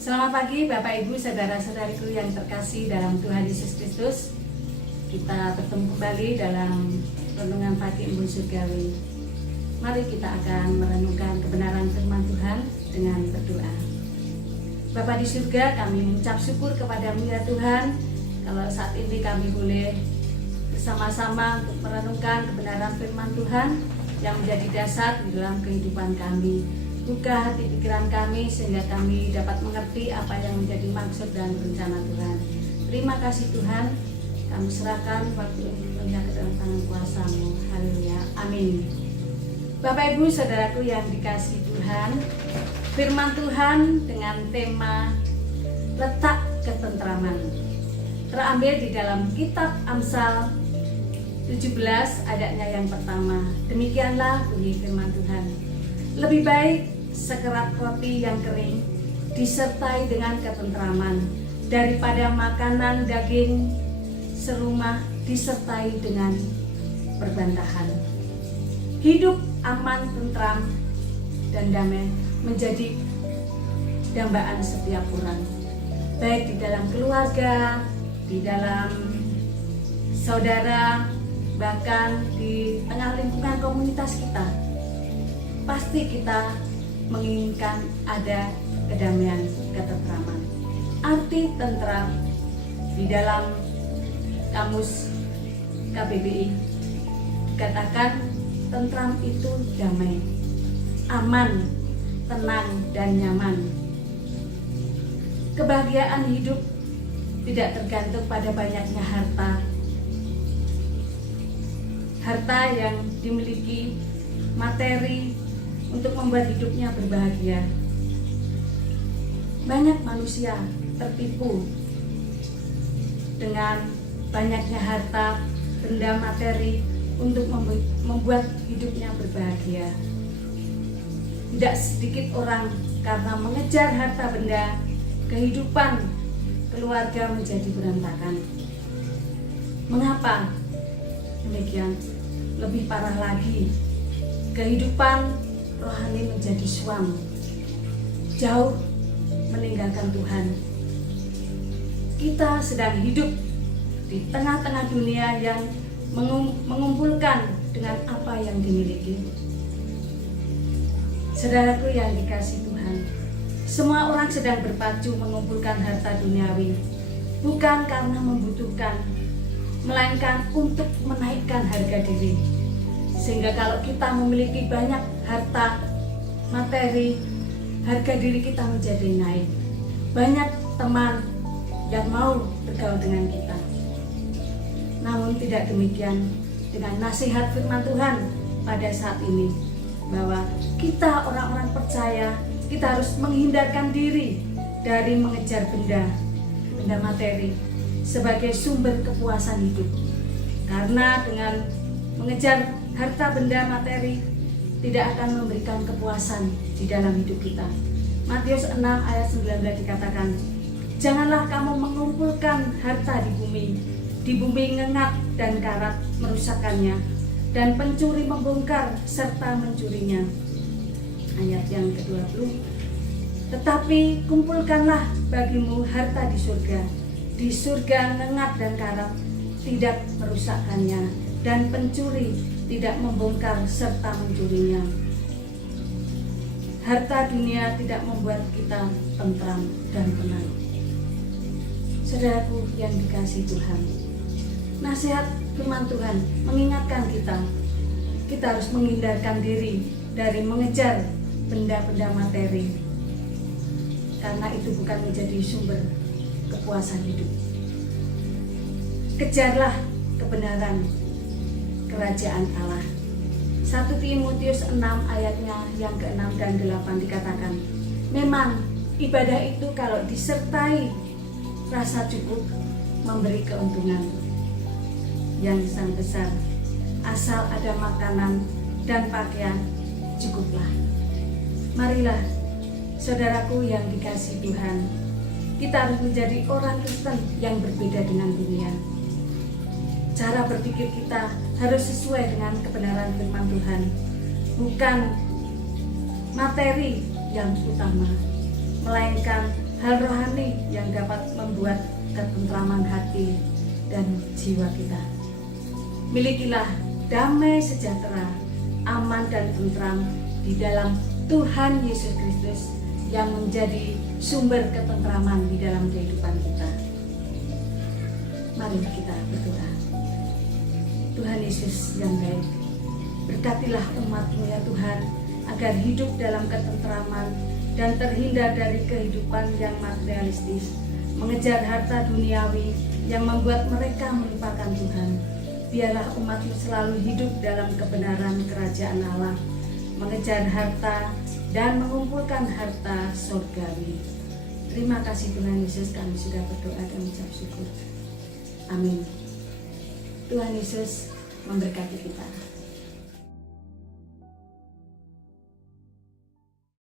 Selamat pagi Bapak Ibu saudara-saudariku yang terkasih dalam Tuhan Yesus Kristus. Kita bertemu kembali dalam renungan pagi Embun Surgawi. Mari kita akan merenungkan kebenaran firman Tuhan dengan berdoa. Bapa di surga, kami mengucap syukur kepada-Mu ya Tuhan, kalau saat ini kami boleh bersama-sama untuk merenungkan kebenaran firman Tuhan yang menjadi dasar di dalam kehidupan kami. Buka hati pikiran kami sehingga kami dapat mengerti apa yang menjadi maksud dan rencana Tuhan. Terima kasih Tuhan, kami serahkan waktu ini ke dalam tangan kuasa-Mu. Haleluya, amin. Bapak Ibu saudaraku yang dikasihi Tuhan, firman Tuhan dengan tema letak ketentraman terambil di dalam kitab Amsal 17 ayatnya yang pertama. Demikianlah bunyi firman Tuhan. Lebih baik sekerat roti yang kering disertai dengan ketentraman daripada makanan daging serumah disertai dengan perbantahan. Hidup aman, tentram, dan damai menjadi dambaan setiap orang, baik di dalam keluarga, di dalam saudara, bahkan di tengah lingkungan komunitas kita. Pasti kita menginginkan ada kedamaian, ketentraman. Arti tentram di dalam kamus KBBI dikatakan tentram itu damai, aman, tenang, dan nyaman. Kebahagiaan hidup tidak tergantung pada banyaknya harta yang dimiliki, materi untuk membuat hidupnya berbahagia. Banyak manusia tertipu dengan banyaknya harta, benda materi untuk membuat hidupnya berbahagia. Tidak sedikit orang karena mengejar harta benda, kehidupan keluarga menjadi berantakan. Mengapa demikian? Lebih parah lagi, kehidupan rohani menjadi suam, jauh meninggalkan Tuhan. Kita sedang hidup di tengah-tengah dunia yang mengumpulkan dengan apa yang dimiliki. Saudaraku yang dikasihi Tuhan, semua orang sedang berpacu mengumpulkan harta duniawi, bukan karena membutuhkan, melainkan untuk menaikkan harga diri. Sehingga kalau kita memiliki banyak harta, materi, harga diri kita menjadi naik. Banyak teman yang mau bergaul dengan kita. Namun tidak demikian dengan nasihat firman Tuhan pada saat ini, bahwa kita orang-orang percaya, kita harus menghindarkan diri dari mengejar benda materi sebagai sumber kepuasan hidup. Karena dengan mengejar harta benda materi tidak akan memberikan kepuasan di dalam hidup kita. Matius 6 ayat 19 dikatakan, janganlah kamu mengumpulkan harta di bumi ngengat dan karat merusakkannya, dan pencuri membongkar serta mencurinya. Ayat yang ke-20, tetapi kumpulkanlah bagimu harta di surga ngengat dan karat tidak merusakkannya, dan pencuri tidak membongkar serta mencurinya. Harta dunia tidak membuat kita tentram dan tenang. Saudaraku yang dikasihi Tuhan, nasihat firman Tuhan mengingatkan kita harus menghindarkan diri dari mengejar benda-benda materi, karena itu bukan menjadi sumber kepuasan hidup. Kejarlah kebenaran kerajaan Allah. 1 Timotius 6 ayatnya yang ke-6 dan 8 dikatakan, memang ibadah itu kalau disertai rasa cukup memberi keuntungan yang sangat besar. Asal ada makanan dan pakaian, cukuplah. Marilah saudaraku yang dikasihi Tuhan, kita harus menjadi orang Kristen yang berbeda dengan dunia. Cara berpikir kita harus sesuai dengan kebenaran firman Tuhan, bukan materi yang utama, melainkan hal rohani yang dapat membuat ketentraman hati dan jiwa kita. Milikilah damai sejahtera, aman dan tentram di dalam Tuhan Yesus Kristus yang menjadi sumber ketentraman di dalam kehidupan kita. Mari kita berdoa. Tuhan Yesus yang baik, berkatilah umat-Mu ya Tuhan, agar hidup dalam ketentraman dan terhindar dari kehidupan yang materialistis, mengejar harta duniawi yang membuat mereka melupakan Tuhan. Biarlah umat-Mu selalu hidup dalam kebenaran kerajaan Allah, mengejar harta dan mengumpulkan harta surgawi. Terima kasih Tuhan Yesus, kami sudah berdoa dan mengucap syukur. Amin. Tuhan Yesus memberkati kita.